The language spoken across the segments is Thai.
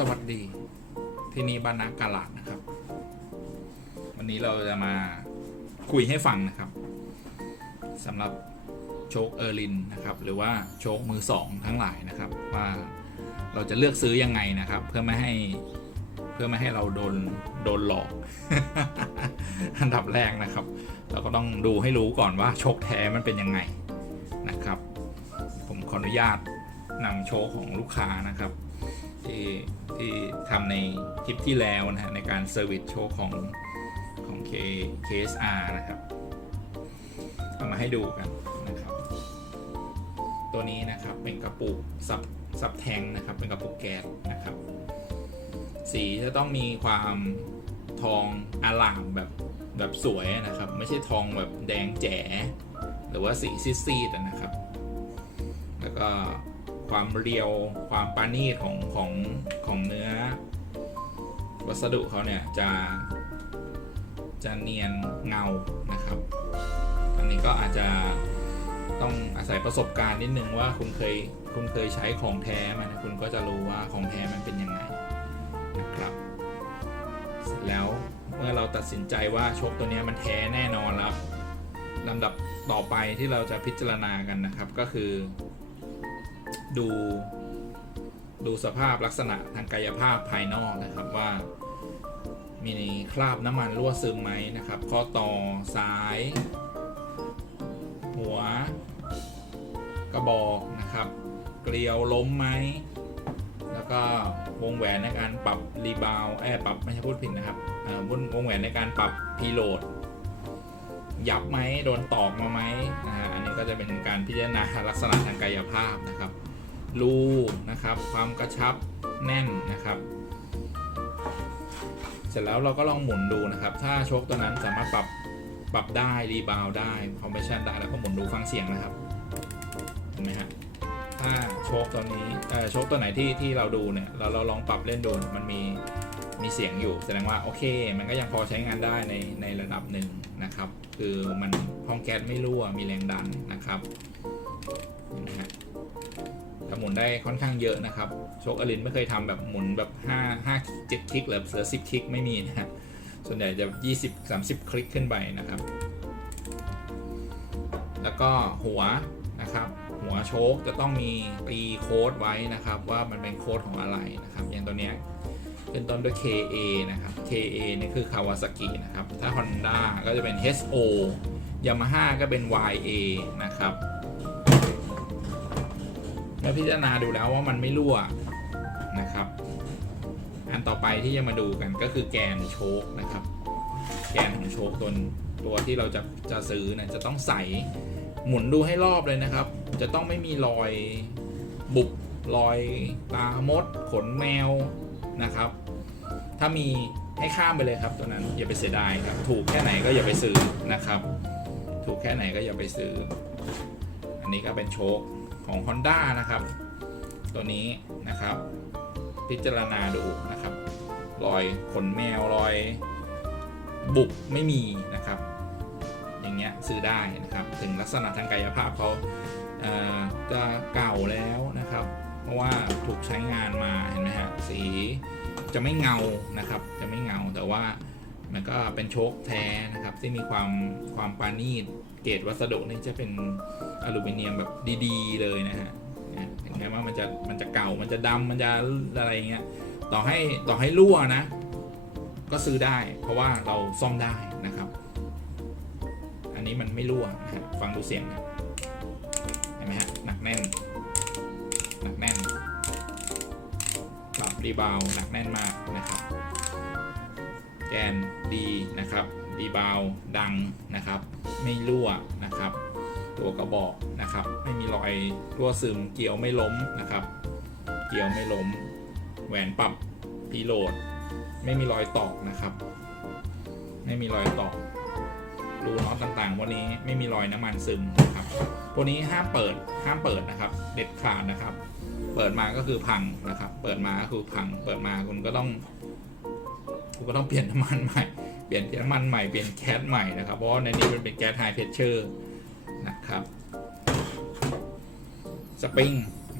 สวัสดี ที่นี่บ้านนากาลาดนะครับ วันนี้เราจะมาคุยให้ฟังนะครับสำหรับโชคเออร์ลินนะครับ หรือว่าโชคมือสองทั้งหลายนะครับ ว่าเราจะเลือกซื้อยังไงนะครับ เพื่อไม่ให้เพื่อไม่ให้เราโดนโดนหลอก อันดับแรกนะครับ เราก็ต้องดูให้รู้ก่อนว่าโชคแท้มันเป็นยังไงนะครับ ผมขออนุญาตนำโชคของลูกค้านะครับ ที่ที่ทำในคลิปที่แล้วนะฮะในการเซอร์วิสโชคของของ K KSR นะครับเอามาให้ดูกันนะครับ ตัวนี้นะครับเป็นกระปุกซับซับแทงนะครับเป็นกระปุกแก๊สนะครับ สีจะต้องมีความทองอลามแบบแบบสวยนะครับ ไม่ใช่ทองแบบแดงแจ๋หรือว่าสีซีดๆนะครับ แล้วก็ ความเรียวความปานีตของของของเนื้อ วัสดุเขาเนี่ยจะจะเนียนเงานะครับอันนี้ก็อาจจะต้องอาศัยประสบการณ์นิดนึงว่าคุณเคยคุณเคยใช้ของแท้มานะคุณก็จะรู้ว่าของแท้มันเป็นยังไงนะครับ เสร็จแล้วเมื่อเราตัดสินใจว่าโชคตัวนี้มันแท้แน่นอนแล้วลำดับต่อไปที่เราจะพิจารณากันนะครับก็คือ ดู ดูสภาพลักษณะทางกายภาพภายนอกนะครับว่า มีคราบน้ำมันรั่วซึมไหมนะครับ ข้อต่อสาย หัว กระบอกนะครับ เกลียวล้มไหมแล้วก็วงแหวนในการปรับรีบาวเอ้ยปรับไม่ใช่พูดผิดนะครับวงวงแหวนในการปรับพีโหลดยับไหมโดนตอกมาไหมอันนี้ก็จะเป็นการพิจารณาลักษณะทางกายภาพนะครับ รูนะครับ ความกระชับแน่นนะครับ เสร็จแล้วเราก็ลองหมุนดูนะครับ ถ้าโชคตัวนั้นสามารถปรับปรับได้รีบาวได้คอมเพรสชันได้แล้วก็หมุนดูฟังเสียงนะครับเห็นไหมฮะถ้าโชคตัวนี้เออโชคตัวไหนที่ที่เราดูเนี่ยเราเราลองปรับเล่นดูมันมีมีเสียงอยู่ แสดงว่าโอเค มันก็ยังพอใช้งานได้ในในระดับหนึ่งนะครับ คือมันห้องแก๊สไม่รั่วมีแรงดันนะครับนไหมฮะ หมุนได้ค่อนข้างเยอะนะครับโชคอลินไม่เคยทำแบบหมุนแบบ5 5 7คลิกหรือเสือ10คลิกไม่มีนะฮะส่วนใหญ่จะ 20 30 คลิกขึ้นไปนะครับ แล้วก็หัวนะครับหัวโชคจะต้องมีตีโค้ดไว้นะครับว่ามันเป็นโค้ดของอะไรนะครับอย่างตัวเนี้ยขึ้นต้นด้วย KA นะครับ KA นี่คือ Kawasaki นะครับถ้า Honda ก็จะเป็น HO Yamaha ก็เป็น YA นะครับ แล้วพิจารณาดูแล้วว่ามันไม่รั่วนะครับ อันต่อไปที่จะมาดูกันก็คือแกนโชคนะครับ แกนของโชคตัวตัวที่เราจะจะซื้อนี่ยจะต้องใสหมุนดูให้รอบเลยนะครับ จะต้องไม่มีรอยบุบรอยตามด ขนแมวนะครับ ถ้ามีให้ข้ามไปเลยครับตัวนั้นอย่าไปเสียดายครับ ถูกแค่ไหนก็อย่าไปซื้อนะครับ ถูกแค่ไหนก็อย่าไปซื้อ อันนี้ก็เป็นโชค ของ Honda นะครับ ตัวนี้นะครับ พิจารณาดูนะครับ รอยขนแมวรอยบุบไม่มีนะครับ อย่างเงี้ยซื้อได้นะครับ ถึงลักษณะทางกายภาพเขาเอ่อจะเก่าแล้วนะครับ เพราะว่าถูกใช้งานมาเห็นไหมฮะสีจะไม่เงานะครับ จะไม่เงาแต่ว่ามันก็เป็นโชคแท้นะครับ ที่มีความความปานีต เกรดวัสดุนี่จะเป็นอลูมิเนียมแบบดีๆ เลยนะฮะเนี่ยเห็นไหมว่ามันจะมันจะเก่ามันจะดำมันจะอะไรเงี้ยต่อให้ต่อให้รั่วนะ ก็ซื้อได้ เพราะว่าเราซ่อมได้นะครับ อันนี้มันไม่รั่วนะครับฟังดูเสียงนะเห็นไหมฮะหนักแน่นหนักแน่นปรับรีบาวหนักแน่นมากนะครับ แกนดีนะครับ รีบาวดังนะครับ ไม่รั่วนะครับ ตัวกระบอกนะครับ ไม่มีรอยรั่วซึมเกี่ยวไม่ล้มนะครับ เกี่ยวไม่ล้ม แหวนปรับพีโหลด ไม่มีรอยตอกนะครับ ไม่มีรอยตอกรูน็อตต่างๆวกนี้ไม่มีรอยน้ำมันซึมนะครับพวนี้ห้ามเปิดห้ามเปิดนะครับ เด็ดขาดนะครับ เปิดมาก็คือพังนะครับ เปิดมาก็คือพัง เปิดมาคุณก็ต้อง คุณก็ต้องเปลี่ยนน้ำมันใหม่ เปลี่ยนน้ำมันใหม่เปลี่ยนแก๊สใหม่นะครับเพราะในนี้มันเป็นแก๊สไฮเพรสเชอร์นะครับสปริง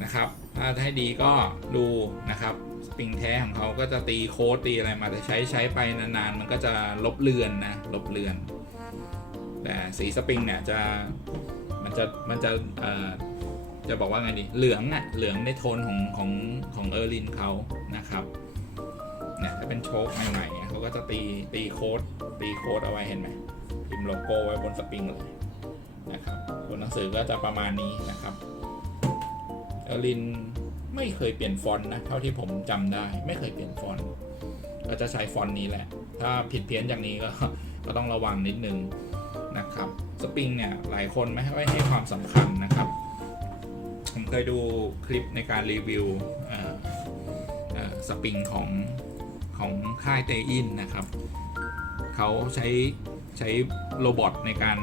นะครับถ้าให้ดีก็ดูนะครับสปริงแท้ของเขาก็จะตีโค้ดตีอะไรมาแต่ใช้ใช้ไปนานๆ มันก็จะลบเลือนนะลบเลือน แต่สีสปริงเนี่ยจะมันจะมันจะเอ่อจะบอกว่าไงดีเหลืองอะเหลืองในโทนของของของเออร์ลินเขานะครับเนี่ยถ้าเป็นโชคใหม่ๆเนี่ยเขา ก็จะตีตีโค้ดตีโค้ดเอาไว้เห็นไหมพิมพ์โลโก้ไว้บนสปริงเลยนะครับตัวหนังสือก็จะประมาณนี้นะครับเอลินไม่เคยเปลี่ยนฟอนต์นะเท่าที่ผมจำได้ ไม่เคยเปลี่ยนฟอนต์ก็จะใช้ฟอนต์นี้แหละ ถ้าผิดเพี้ยนอย่างนี้ก็ก็ต้องระวังนิดนึงนะครับสปริงเนี่ยหลายคนไม่ให้ให้ความสำคัญนะครับผมเคยดูคลิปในการรีวิวอ่อเอ่อสปริงของ ของค่ายเตอินนะครับเขาใช้ใช้โรบอทในการ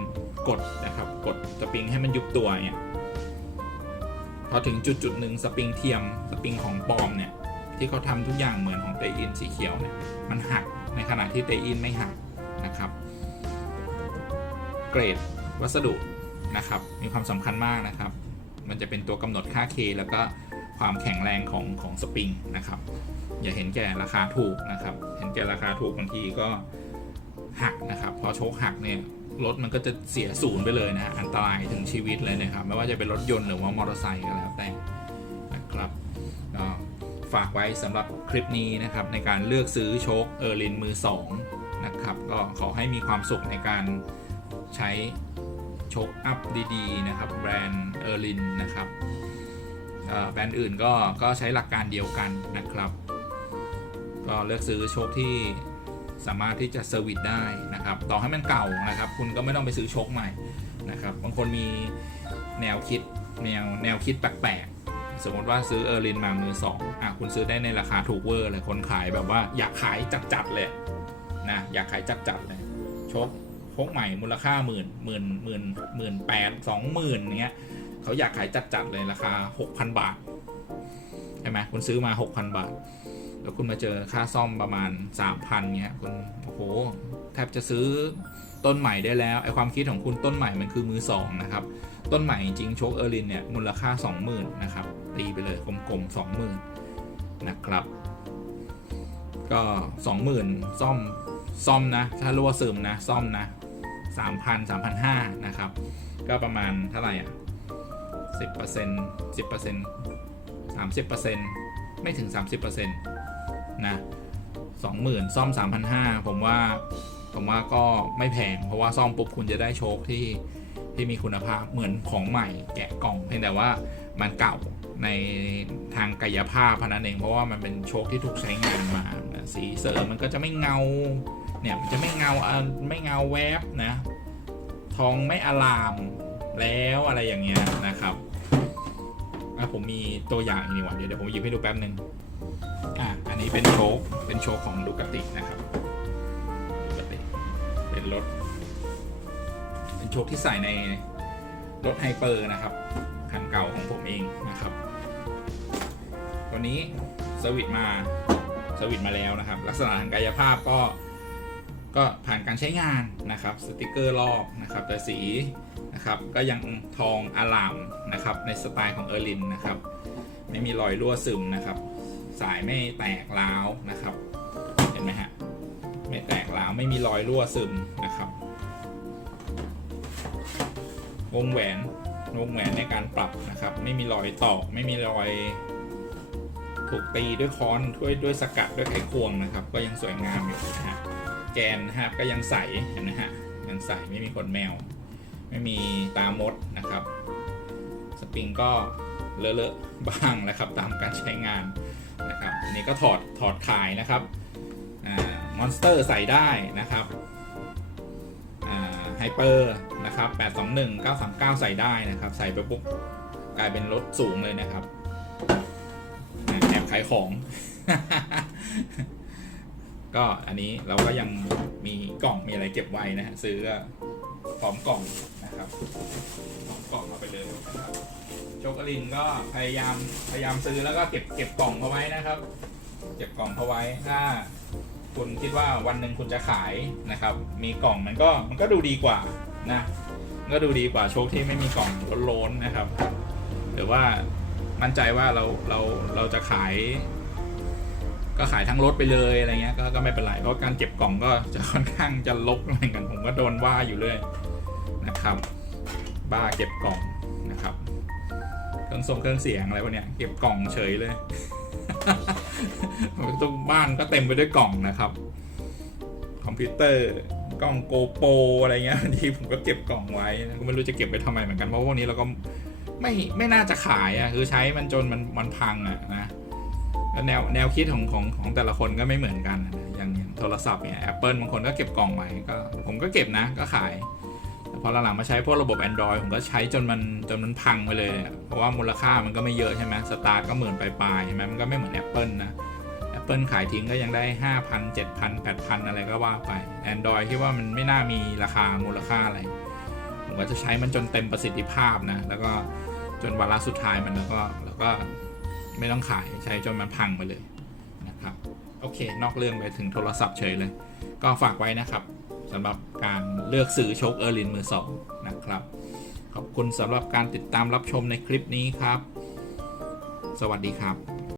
กดนะครับ กดสปริงให้มันยุบตัวเนี่ยพอถึงจุดจุดหนึ่งสปริงเทียมสปริงของปลอมเนี่ยที่เขาทำทุกอย่างเหมือนของเตอินสีเขียวเนี่ยมันหักในขณะที่เตอินไม่หักนะครับ เกรดวัสดุนะครับ มีความสำคัญมากนะครับ มันจะเป็นตัวกำหนดค่า K แล้วก็ ความแข็งแรงของของสปริงนะครับ อย่าเห็นแก่ราคาถูกนะครับ เห็นแก่ราคาถูกบางทีก็หักนะครับ พอโชคหักเนี่ยรถมันก็จะเสียศูนย์ไปเลยนะฮะอันตรายถึงชีวิตเลยนะครับไม่ว่าจะเป็นรถยนต์หรือว่ามอเตอร์ไซค์ก็แล้วแต่นะครับก็ฝากไว้สำหรับคลิปนี้นะครับในการเลือกซื้อโชคเออร์ลินมือ2นะครับก็ขอให้มีความสุขในการใช้โชคอัพดีๆนะครับแบรนด์เออร์ลินนะครับ แบรนด์อื่นก็ก็ใช้หลักการเดียวกันนะครับ ก็เลือกซื้อโชคที่สามารถที่จะเซอร์วิสได้นะครับ ต่อให้มันเก่านะครับ คุณก็ไม่ต้องไปซื้อโชคใหม่นะครับบางคนมีแนวคิดแนวแนวคิดแปลกๆ สมมติว่าซื้อเออร์ลินมามือสองอะคุณซื้อได้ในราคาถูกเวอร์เลยคนขายแบบว่าอยากขายจัดๆเลยนะอยากขายจัดๆเลยโชคโชคใหม่มูลค่าหมื่นหมื่นหมื่นหมื่นแปดสองหมื่นเงี้ย เขาอยากขายจัดๆเลยราคา 6,000 บาทใช่ไหมคุณซื้อมา 6,000 บาท แล้วคุณมาเจอค่าซ่อมประมาณ 3,000เงี้ยคุณโอ้โหแทบจะซื้อต้นใหม่ได้แล้วไอความคิดของคุณต้นใหม่มันคือมือสองนะครับต้นใหม่จริงโชคเออรินเนี่ยมูลค่า 20,000นะครับตีไปเลยกลมๆ20,000นะครับก็ 20,000 ซ่อมซ่อมนะถ้ารั่วซึมนะซ่อมนะ3,000 3,500นะครับก็ประมาณเท่าไหร่อะ 10% 10% 30%ไม่ถึง30%นต์นะ20,000ซ่อม3,500ผมว่าผมว่าก็ไม่แพง เพราะว่าซ่อมปุ๊บคุณจะได้โชคที่ที่มีคุณภาพเหมือนของใหม่แกะกล่องเพียงแต่ว่ามันเก่าในทางกายภาพพนันเอง เพราะว่ามันเป็นโชคที่ถูกใช้งานมาสีเสริมมันก็จะไม่เงาเนี่ยมันจะไม่เงาไม่เงาแวบนะ ทองไม่อลามแล้วอะไรอย่างเงี้ยนะครับ อะผมมีตัวอย่างอีกนี่หว่าเดี๋ยวเดี๋ยวผมหยิบให้ดูแป๊บหนึ่งอะอันนี้เป็นโชคเป็นโชคของดูกตินะครับดูกติเป็นรถ เป็นโชคที่ใส่ในรถไฮเปอร์นะครับคันเก่าของผมเองนะครับตัวนี้เซอร์วิสมาเซอร์วิสมาแล้วนะครับ ลักษณะทางกายภาพก็ก็ผ่านการใช้งานนะครับ สติกเกอร์รอบนะครับ แต่สี นะครับ ก็ยังทองอลามนะครับ ในสไตล์ของเออร์ลินนะครับ ไม่มีรอยรั่วซึมนะครับ สายไม่แตกร้าวนะครับ เห็นไหมฮะ ไม่แตกร้าวไม่มีรอยรั่วซึมนะครับ วงแหวนวงแหวนในการปรับนะครับ ไม่มีรอยตอก ไม่มีรอยถูกตีด้วยค้อนด้วยด้วยสกัดด้วยไขควงนะครับ ก็ยังสวยงามอยู่นะฮะแกนนะฮะก็ยังใสเห็นไหมฮะยังใสไม่มีขนแมว ไม่มีตามดนะครับ สปริงก็เลอะๆบ้างนะครับตามการใช้งานนะครับอันนี้ก็ถอดถอดขายนะครับมอนสเตอร์ใส่ได้นะครับไฮเปอร์นะครับ821 939 ใส่ได้นะครับ ใส่ไปปุ๊บกลายเป็นรถสูงเลยนะครับแอบขายของ ก็อันนี้เราก็ยังมีกล่องมีอะไรเก็บไว้นะฮะซื้อ ก็พร้อมกล่องนะครับพร้อมกล่องเอาไปเลยนะครับโชคลินก็พยายามพยายามซื้อแล้วก็เก็บเก็บกล่องเขาไว้นะครับ เก็บกล่องเขาไว้ถ้าคุณคิดว่าวันหนึ่งคุณจะขายนะครับ มีกล่องมันก็มันก็ดูดีกว่านะก็ดูดีกว่าโชคที่ไม่มีกล่องล้นๆนะครับ หรือว่ามั่นใจว่าเราเราเราจะขาย ก็ขายทั้งรถไปเลยอะไรเงี้ยก็ก็ไม่เป็นไรเพราะการเก็บกล่องก็จะค่อนข้างจะลกเหมือนกันผมก็โดนว่าอยู่เลยนะครับ บ้าเก็บกล่องนะครับเครื่องส่งเครื่องเสียงอะไรพวกเนี้ยเก็บกล่องเฉยเลยทุกบ้านก็เต็มไปด้วยกล่องนะครับ คอมพิวเตอร์กล้องโกโปรอะไรเงี้ยบางทีผมก็เก็บกล่องไว้ก็ไม่รู้จะเก็บไปทำไมเหมือนกันเพราะพวกนี้เราก็ไม่ไม่น่าจะขายอะ่ะคือใช้มันจนมันมันพังอะ่ะนะ แนวแนวคิดของของของแต่ละคนก็ไม่เหมือนกันนะอย่างอย่างโทรศัพท์เนี่ย Apple บางคนก็เก็บกล่องไว้ก็ผมก็เก็บนะก็ขายแต่พอหลังๆมาใช้พวกระบบ Android ผมก็ใช้จนมันจนมันพังไปเลย เพราะว่ามูลค่ามันก็ไม่เยอะใช่ไหมสตาร์ทก็หมื่นปลายๆใช่ไหมมันก็ไม่เหมือน Apple นะ Apple ขายทิ้งก็ยังได้ 5,000 7,000 8,000 อะไรก็ว่าไป Android ที่ว่ามันไม่น่ามีราคามูลค่าอะไร ผมก็จะใช้มันจนเต็มประสิทธิภาพนะ แล้วก็จนวาระสุดท้ายมันแล้วก็แล้วก็ ไม่ต้องขายใช้จนมันพังไปเลยนะครับโอเค นอกเรื่องไปถึงโทรศัพท์เฉยเลย ก็ฝากไว้นะครับสำหรับการเลือกซื้อโชคเออร์ลินมือสองนะครับ ขอบคุณสำหรับการติดตามรับชมในคลิปนี้ครับ สวัสดีครับ